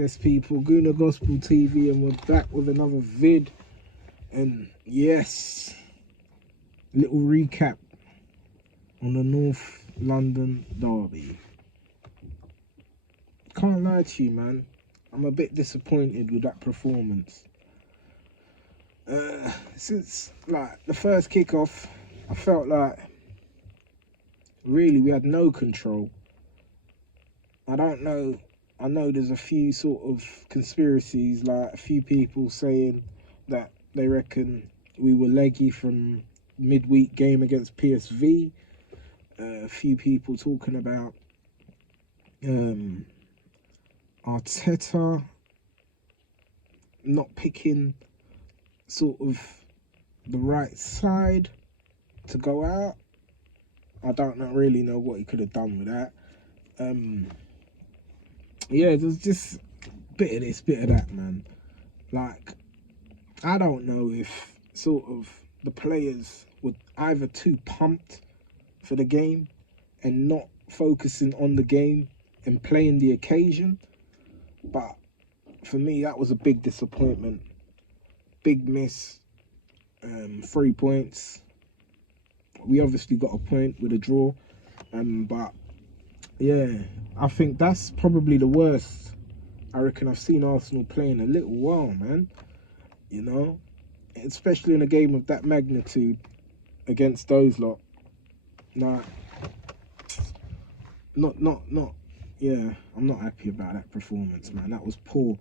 Yes, people, Guna Gospel TV, and we're back with another vid. And yes, little recap on the North London derby. Can't lie to you, man. I'm a bit disappointed with that performance. Since like the first kickoff, I felt like really we had no control. I don't know. I know there's a few sort of conspiracies, like a few people saying that they reckon we were leggy from midweek game against PSV. A few people talking about Arteta not picking sort of the right side to go out. I don't really know what he could have done with that. Yeah, there's just a bit of this, bit of that, man. Like, I don't know if sort of the players were either too pumped for the game and not focusing on the game and playing the occasion. But for me, that was a big disappointment. Big miss. 3 points. We obviously got a point with a draw. But yeah, I think that's probably the worst I reckon I've seen Arsenal play in a little while, man. You know, especially in a game of that magnitude against those lot. Nah, not. Yeah, I'm not happy about that performance, man. That was poor.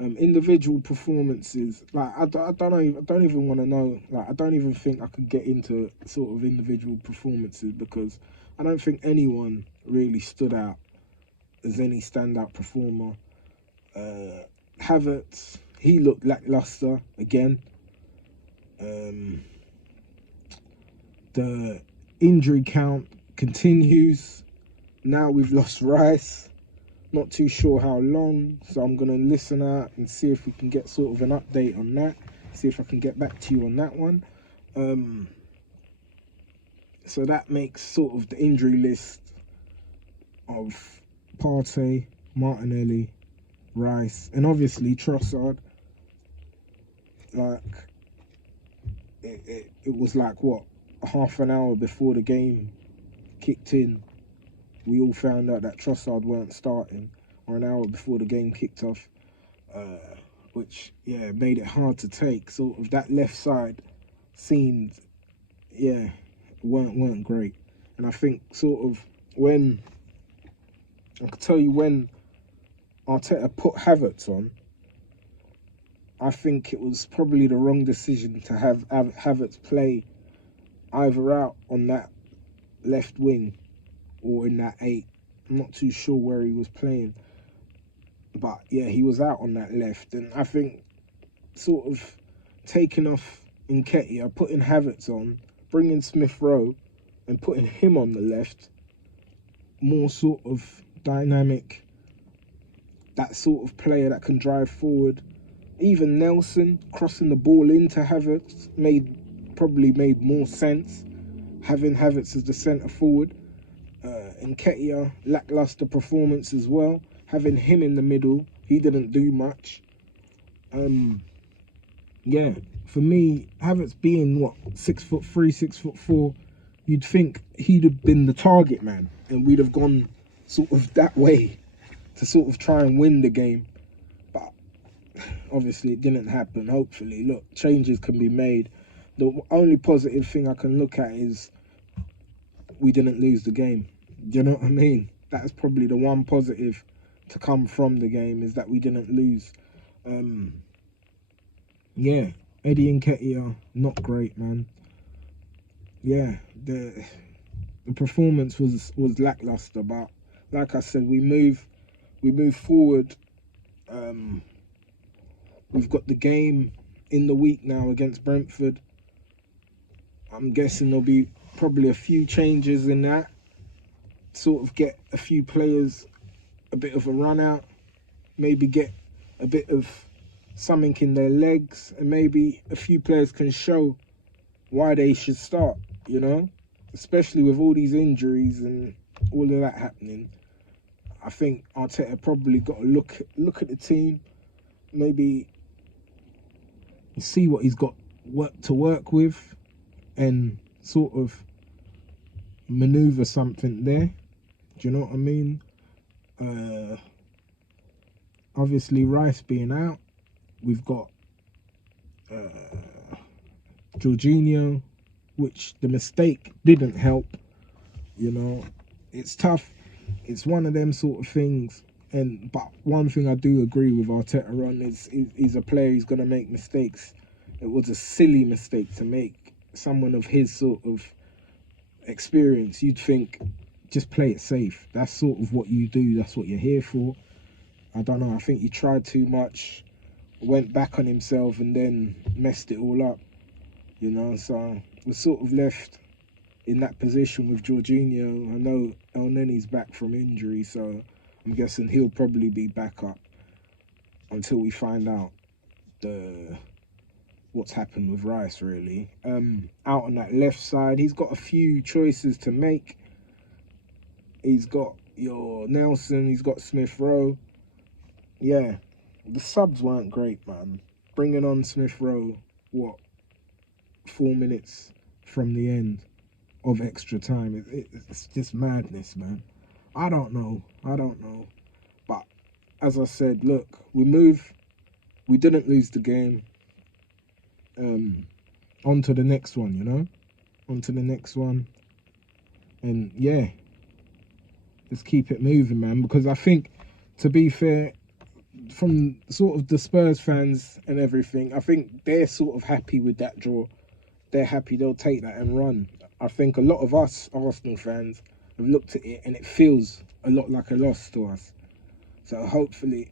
Individual performances, like I don't even want to know. Like I don't even think I could get into sort of individual performances because I don't think anyone really stood out as any standout performer. Havertz, he looked lackluster again. The injury count continues. Now we've lost Rice. Not too sure how long, so I'm going to listen out and see if we can get sort of an update on that. See if I can get back to you on that one. So that makes sort of the injury list of Partey, Martinelli, Rice, and obviously Trossard. Like, it was like, what, half an hour before the game kicked in, we all found out that Trossard weren't starting, or an hour before the game kicked off, which, yeah, made it hard to take. Sort of that left side seemed, yeah, weren't great. And I think sort of when, I could tell you when Arteta put Havertz on, I think it was probably the wrong decision to have Havertz play either out on that left wing or in that 8. I'm not too sure where he was playing. But yeah, he was out on that left. And I think sort of taking off Nketiah, putting Havertz on, bringing Smith Rowe and putting him on the left, more sort of dynamic, that sort of player that can drive forward. Even Nelson crossing the ball into Havertz probably made more sense, having Havertz as the centre forward. Nketiah, lackluster performance as well. Having him in the middle, he didn't do much. Yeah, for me, Havertz being what, 6'3", 6'4", you'd think he'd have been the target man, and we'd have gone sort of that way to sort of try and win the game. But obviously it didn't happen. Hopefully, look, changes can be made. The only positive thing I can look at is we didn't lose the game. Do you know what I mean? That's probably the one positive to come from the game, is that we didn't lose. Yeah, Eddie Nketiah, not great, man. Yeah, the performance was lackluster, but like I said, we move forward. We've got the game in the week now against Brentford. I'm guessing there'll be probably a few changes in that. Sort of get a few players a bit of a run out, maybe get a bit of something in their legs, and maybe a few players can show why they should start, you know, especially with all these injuries and all of that happening. I think Arteta probably got to look at the team, maybe see what he's got to work with, and sort of maneuver something there. Do you know what I mean? Obviously, Rice being out, we've got Jorginho, which the mistake didn't help. You know, it's tough. It's one of them sort of things. But one thing I do agree with Arteta on is he's a player who's going to make mistakes. It was a silly mistake to make. Someone of his sort of experience, you'd think, just play it safe. That's sort of what you do. That's what you're here for. I don't know. I think he tried too much, went back on himself, and then messed it all up. You know, so we're sort of left in that position with Jorginho. I know El Nenny's back from injury, so I'm guessing he'll probably be back up until we find out what's happened with Rice, really. Out on that left side, he's got a few choices to make. He's got your Nelson, he's got Smith Rowe. Yeah, the subs weren't great, man. Bringing on Smith Rowe, 4 minutes from the end of extra time. It's just madness, man. I don't know. But as I said, look, we didn't lose the game. On to the next one, you know? On to the next one. And yeah, let's keep it moving, man. Because I think, to be fair, from sort of the Spurs fans and everything, I think they're sort of happy with that draw. They're happy, they'll take that and run. I think a lot of us Arsenal fans have looked at it and it feels a lot like a loss to us. So hopefully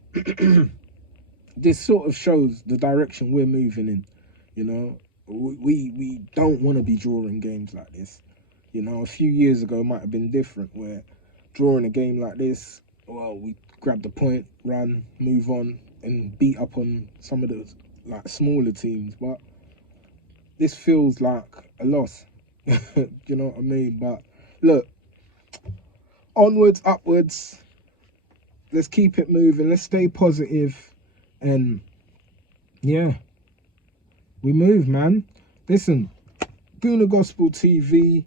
this sort of shows the direction we're moving in. You know, we don't want to be drawing games like this. You know, a few years ago might have been different, where drawing a game like this, well, we grab the point, run, move on, and beat up on some of those like smaller teams. But this feels like a loss. You know what I mean? But look, onwards, upwards. Let's keep it moving. Let's stay positive, and yeah, we move, man. Listen, Gooner Gospel TV,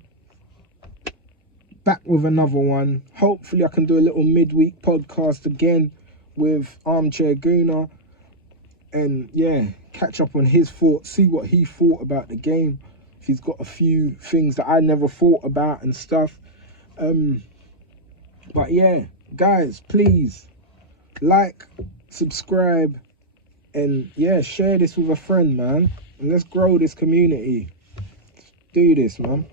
back with another one. Hopefully I can do a little midweek podcast again with Armchair Gooner, and yeah, catch up on his thoughts, see what he thought about the game, if he's got a few things that I never thought about and stuff. But yeah, guys, please like, subscribe, and yeah, share this with a friend, man. And let's grow this community. Let's do this, man.